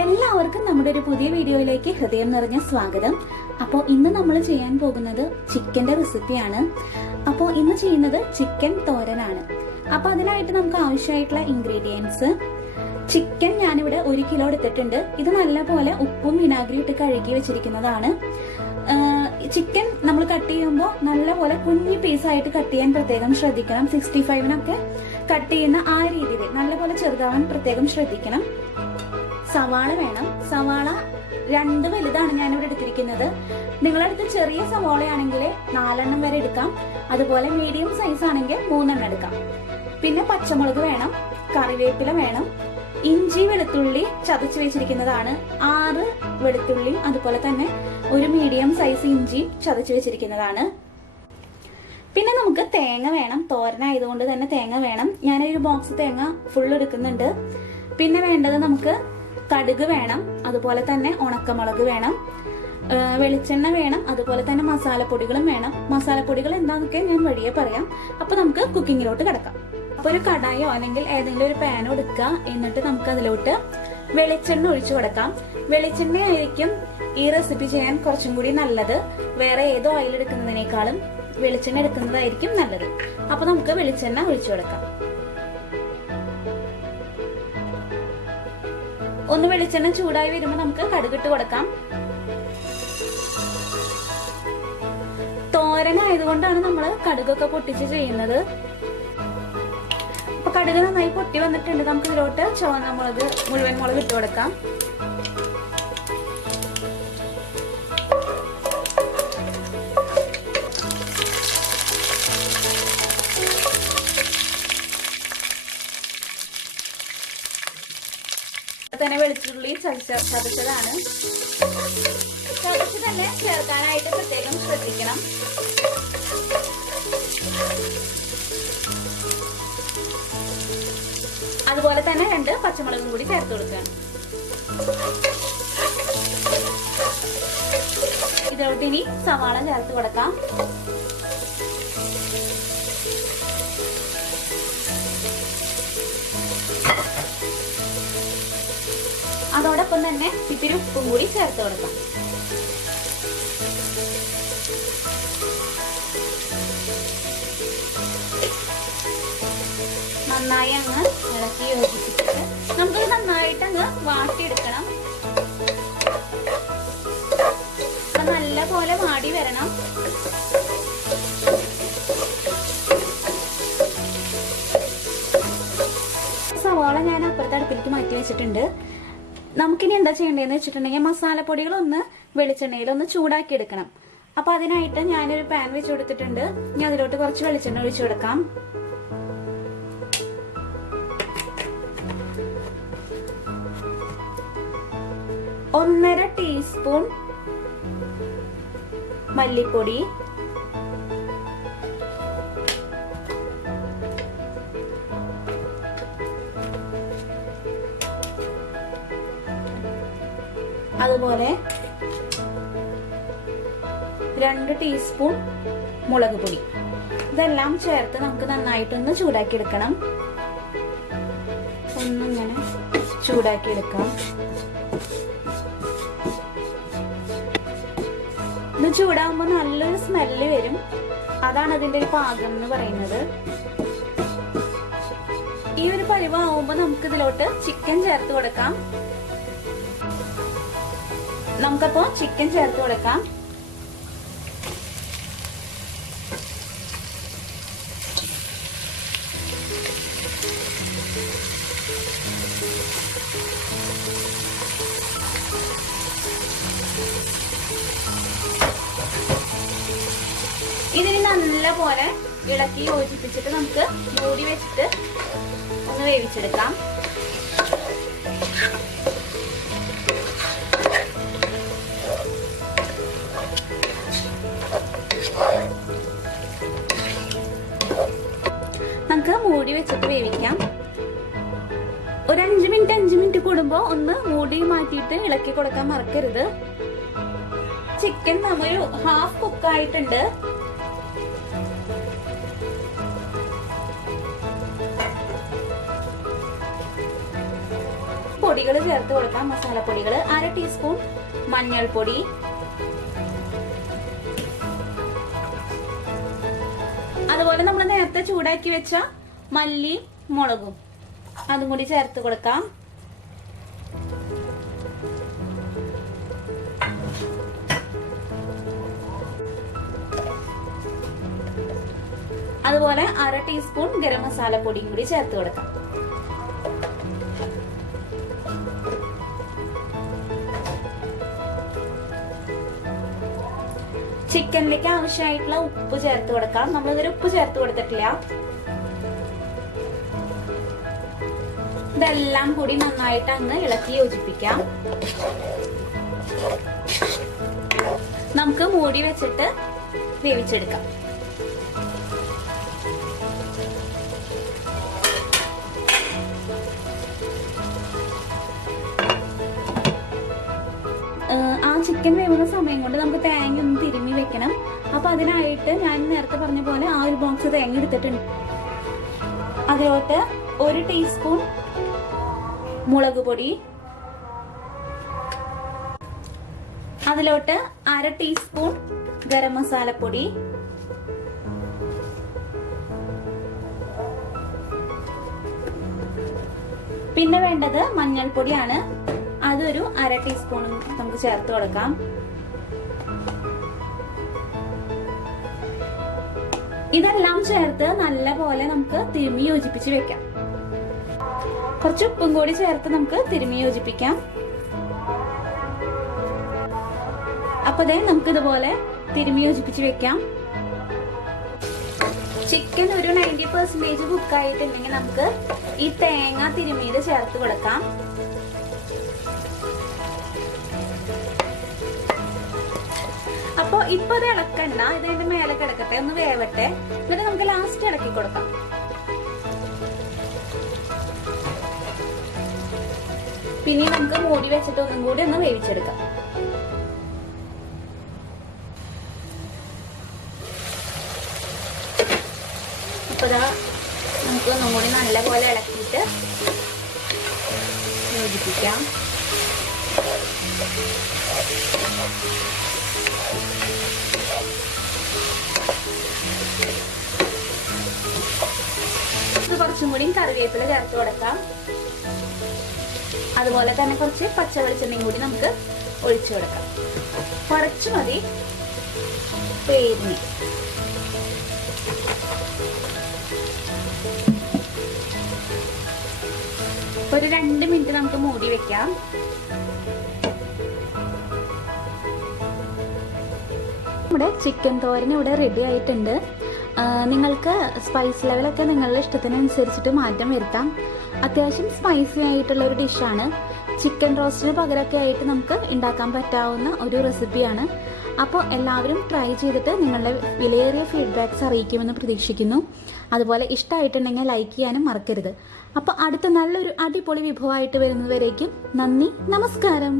എല്ലാവർക്കും നമ്മുടെ ഒരു പുതിയ വീഡിയോയിലേക്ക് ഹൃദയം നിറഞ്ഞ സ്വാഗതം. അപ്പോൾ ഇന്ന് നമ്മൾ ചെയ്യാൻ പോകുന്നത് ചിക്കന്റെ റെസിപ്പിയാണ്. അപ്പോൾ ഇന്ന് ചെയ്യുന്നത് ചിക്കൻ തോരനാണ്. അപ്പോൾ അതിനായിട്ട് നമുക്ക് ആവശ്യമായിട്ടുള്ള ഇൻഗ്രീഡിയൻസ്: ചിക്കൻ ഞാനിവിടെ 1 കിലോ എടുത്തിട്ടുണ്ട്. ഇത് നല്ലപോലെ ഉപ്പും വിനാഗിരി ഇട്ട് കഴുകി വെച്ചിരിക്കുന്നതാണ്. ചിക്കൻ നമ്മൾ കട്ട് ചെയ്യുമ്പോൾ നല്ലപോലെ കുഞ്ഞു പീസായിട്ട് കട്ട് ചെയ്യാൻ പ്രത്യേകം ശ്രദ്ധിക്കണം. 65-നൊക്കെ കട്ട് ചെയ്യുന്ന ആ രീതിയിൽ നല്ലപോലെ ചെറുതാവാൻ പ്രത്യേകം ശ്രദ്ധിക്കണം. സവാള വേണം. സവാള 2 വലുതാണ് ഞാനിവിടെ എടുത്തിരിക്കുന്നത്. നിങ്ങളടുത്ത് ചെറിയ സവാളയാണെങ്കിൽ 4 എണ്ണം വരെ എടുക്കാം. അതുപോലെ മീഡിയം സൈസ് ആണെങ്കിൽ 3 എണ്ണം എടുക്കാം. പിന്നെ പച്ചമുളക് വേണം, കറിവേപ്പില വേണം, ഇഞ്ചി വെളുത്തുള്ളി ചതച്ച് വെച്ചിരിക്കുന്നതാണ്. 6 വെളുത്തുള്ളിയും അതുപോലെ തന്നെ ഒരു മീഡിയം സൈസ് ഇഞ്ചിയും ചതച്ച് വെച്ചിരിക്കുന്നതാണ്. പിന്നെ നമുക്ക് തേങ്ങ വേണം. തോരനായതുകൊണ്ട് തന്നെ തേങ്ങ വേണം. ഞാനൊരു ബോക്സ് തേങ്ങ ഫുൾ എടുക്കുന്നുണ്ട്. പിന്നെ വേണ്ടത് നമുക്ക് കടുക് വേണം, അതുപോലെ തന്നെ ഉണക്കമുളക് വേണം, വെളിച്ചെണ്ണ വേണം, അതുപോലെ തന്നെ മസാലപ്പൊടികളും വേണം. മസാലപ്പൊടികൾ എന്താന്നൊക്കെ ഞാൻ വഴിയെ പറയാം. അപ്പൊ നമുക്ക് കുക്കിങ്ങിലോട്ട് കിടക്കാം. അപ്പൊ ഒരു കടായോ അല്ലെങ്കിൽ ഏതെങ്കിലും ഒരു പാനോ എടുക്കുക. എന്നിട്ട് നമുക്ക് അതിലോട്ട് വെളിച്ചെണ്ണ ഒഴിച്ചു കൊടുക്കാം. വെളിച്ചെണ്ണ ആയിരിക്കും ഈ റെസിപ്പി ചെയ്യാൻ കുറച്ചും കൂടി നല്ലത്. വേറെ ഏതോ ഓയിൽ എടുക്കുന്നതിനേക്കാളും വെളിച്ചെണ്ണ എടുക്കുന്നതായിരിക്കും നല്ലത്. അപ്പൊ നമുക്ക് വെളിച്ചെണ്ണ ഒഴിച്ചു കൊടുക്കാം. ഒന്ന് വെളിച്ചെണ്ണ ചൂടായി വരുമ്പോൾ നമുക്ക് കടുകിട്ട് കൊടുക്കാം. തോരനായതുകൊണ്ടാണ് നമ്മൾ കടുകൊക്കെ പൊട്ടിച്ച് ചെയ്യുന്നത്. അപ്പൊ കടുക് നന്നായി പൊട്ടി വന്നിട്ടുണ്ട്. നമുക്ക് ഇതിലോട്ട് ചുവന്ന മുളക്, മുഴുവൻ മുളക് ഇട്ട് കൊടുക്കാം. തന്നെ വെളുത്തുള്ളി ചതച്ചതാണ്. ചതച്ച് തന്നെ ചേർക്കാനായിട്ട് പ്രത്യേകം ശ്രദ്ധിക്കണം. അതുപോലെ തന്നെ 2 പച്ചമുളകും കൂടി ചേർത്ത് കൊടുക്കണം. ഇതിലോട്ട് ഇനി സവാള ചേർത്ത് കൊടുക്കാം. അതോടൊപ്പം തന്നെ ഇത്തിരി ഉപ്പും കൂടി ചേർത്ത് കൊടുക്കാം. നന്നായി അങ്ങ് ഇളക്കി യോജിപ്പിച്ചിട്ട് നമുക്കത് നന്നായിട്ട് അങ്ങ് വാട്ടിയെടുക്കണം. നല്ല പോലെ വാടി വരണം. സവാള ഞാൻ അപ്പുറത്തെ അടുപ്പിലേക്ക് മാറ്റി വെച്ചിട്ടുണ്ട്. നമുക്കിനി എന്താ ചെയ്യേണ്ടതെന്ന് വെച്ചിട്ടുണ്ടെങ്കിൽ മസാലപ്പൊടികളൊന്ന് വെളിച്ചെണ്ണയിലൊന്ന് ചൂടാക്കി എടുക്കണം. അപ്പൊ അതിനായിട്ട് ഞാനൊരു പാൻ വെച്ച് കൊടുത്തിട്ടുണ്ട്. ഇനി അതിലോട്ട് കുറച്ച് വെളിച്ചെണ്ണ ഒഴിച്ചു കൊടുക്കാം. ഒന്നര ടീസ്പൂൺ മല്ലിപ്പൊടി, അതുപോലെ 2 ടീസ്പൂൺ മുളക് പൊടി. ഇതെല്ലാം ചേർത്ത് നമുക്ക് നന്നായിട്ടൊന്ന് ചൂടാക്കി എടുക്കണം. ഒന്നിങ്ങനെ ചൂടാക്കി എടുക്കാം. ഇത് ചൂടാകുമ്പോൾ നല്ലൊരു സ്മെല്ല് വരും. അതാണ് അതിന്റെ ഒരു പാകം എന്ന് പറയുന്നത്. ഈ ഒരു പരിവാകുമ്പോൾ നമുക്ക് ഇതിലോട്ട് ചിക്കൻ ചേർത്ത് കൊടുക്കാം. നമുക്കപ്പോ ചിക്കൻ ചേർത്ത് കൊടുക്കാം. ഇതിന് നല്ല പോലെ ഇളക്കി യോജിപ്പിച്ചിട്ട് നമുക്ക് മൂടി വെച്ചിട്ട് ഒന്ന് വേവിച്ചെടുക്കാം. നമുക്ക് മൂടി വെച്ചിട്ട് വേവിക്കാം. ഒരു 5 മിനിറ്റ് കൂടുമ്പോ ഒന്ന് മൂടി മാറ്റിയിട്ട് ഇളക്കി കൊടുക്കാൻ മറക്കരുത്. ചിക്കൻ നമ്മൊരു ഹാഫ് കുക്കായിട്ടുണ്ട്. പൊടികൾ ചേർത്ത് കൊടുക്കാം. മസാലപ്പൊടികൾ 1/2 ടീസ്പൂൺ മഞ്ഞൾപ്പൊടി, അതുപോലെ നമ്മൾ നേരത്തെ ചൂടാക്കി വെച്ച മല്ലി മുളകും അതും കൂടി ചേർത്ത് കൊടുക്കാം. അതുപോലെ 1/2 ടീസ്പൂൺ ഗരം മസാല പൊടിയും കൂടി ചേർത്ത് കൊടുക്കാം. ചിക്കനിലേക്ക് ആവശ്യമായിട്ടുള്ള ഉപ്പ് ചേർത്ത് കൊടുക്കാം. നമ്മളിതൊരു ഉപ്പ് ചേർത്ത് കൊടുത്തിട്ടില്ല. ഇതെല്ലാം കൂടി നന്നായിട്ട് അങ്ങ് ഇളക്കി യോജിപ്പിക്കാം. നമുക്ക് മൂടി വെച്ചിട്ട് വേവിച്ചെടുക്കാം. ആ ചിക്കൻ വേവുന്ന സമയം കൊണ്ട് നമുക്ക് തേങ്ങ ഒന്ന് തിരുമ്മി വെക്കണം. അപ്പൊ അതിനായിട്ട് ഞാൻ നേരത്തെ പറഞ്ഞ പോലെ ആ ഒരു ബോക്സ് തേങ്ങ എടുത്തിട്ടുണ്ട്. അതിലോട്ട് 1 ടീസ്പൂൺ മുളക് പൊടി, അതിലോട്ട് 1/2 ടീസ്പൂൺ ഗരം മസാലപ്പൊടി, പിന്നെ വേണ്ടത് മഞ്ഞൾപ്പൊടിയാണ്. അതൊരു 1/2 ടീസ്പൂൺ നമുക്ക് ചേർത്ത് കൊടുക്കാം. ഇതെല്ലാം ചേർത്ത് നല്ല പോലെ നമുക്ക് തിരുമ്മി യോജിപ്പിച്ച് വെക്കാം. കുറച്ച് ഉപ്പും കൂടി ചേർത്ത് നമുക്ക് തിരുമ്മി യോജിപ്പിക്കാം. അപ്പൊ നമുക്ക് ഇതുപോലെ തിരുമ്മി യോജിപ്പിച്ച് വെക്കാം. ചിക്കൻ ഒരു 90% കുക്ക് ആയിട്ടുണ്ടെങ്കിൽ നമുക്ക് ഈ തേങ്ങ തിരുമ്മിയത് ചേർത്ത് കൊടുക്കാം. അപ്പൊ ഇപ്പൊ അത് ഇളക്കണ്ട, ഇതിന്റെ മേലെ കിടക്കട്ടെ, ഒന്ന് വേവട്ടെ, എന്നിട്ട് നമുക്ക് ലാസ്റ്റ് ഇളക്കി കൊടുക്കാം. പിന്നെ നമുക്ക് മൂടി വെച്ചിട്ട് ഒന്നും കൂടി ഒന്ന് വേവിച്ചെടുക്കാം. അപ്പൊ നമുക്ക് ഒന്നും കൂടി നല്ല പോലെ ഇളക്കിയിട്ട് യോജിപ്പിക്കാം. കുറച്ചും കൂടി കറിവേപ്പില ചേർത്ത് കൊടുക്കാം. അതുപോലെ തന്നെ കുറച്ച് പച്ച വെളിച്ചെണ്ണയും കൂടി നമുക്ക് ഒഴിച്ചു കൊടുക്കാം. കുറച്ച് മതി പേരിന്. ഒരു 2 മിനിറ്റ് നമുക്ക് മൂടി വെക്കാം. നമ്മുടെ ചിക്കൻ തോരൻ ഇവിടെ റെഡി ആയിട്ടുണ്ട്. നിങ്ങൾക്ക് സ്പൈസ് ലെവലൊക്കെ നിങ്ങളുടെ ഇഷ്ടത്തിനനുസരിച്ചിട്ട് മാറ്റം വരുത്താം. അത്യാവശ്യം സ്പൈസി ആയിട്ടുള്ള ഒരു ഡിഷാണ്. ചിക്കൻ റോസ്റ്റിന് പകരമൊക്കെ ആയിട്ട് നമുക്ക് ഉണ്ടാക്കാൻ പറ്റാവുന്ന ഒരു റെസിപ്പിയാണ്. അപ്പോൾ എല്ലാവരും ട്രൈ ചെയ്തിട്ട് നിങ്ങളുടെ വിലയേറിയ ഫീഡ്ബാക്ക്സ് അറിയിക്കുമെന്ന് പ്രതീക്ഷിക്കുന്നു. അതുപോലെ ഇഷ്ടമായിട്ടുണ്ടെങ്കിൽ ലൈക്ക് ചെയ്യാനും മറക്കരുത്. അപ്പോൾ അടുത്ത നല്ലൊരു അടിപൊളി വിഭവമായിട്ട് വരുന്നതുവരേക്കും നന്ദി, നമസ്കാരം.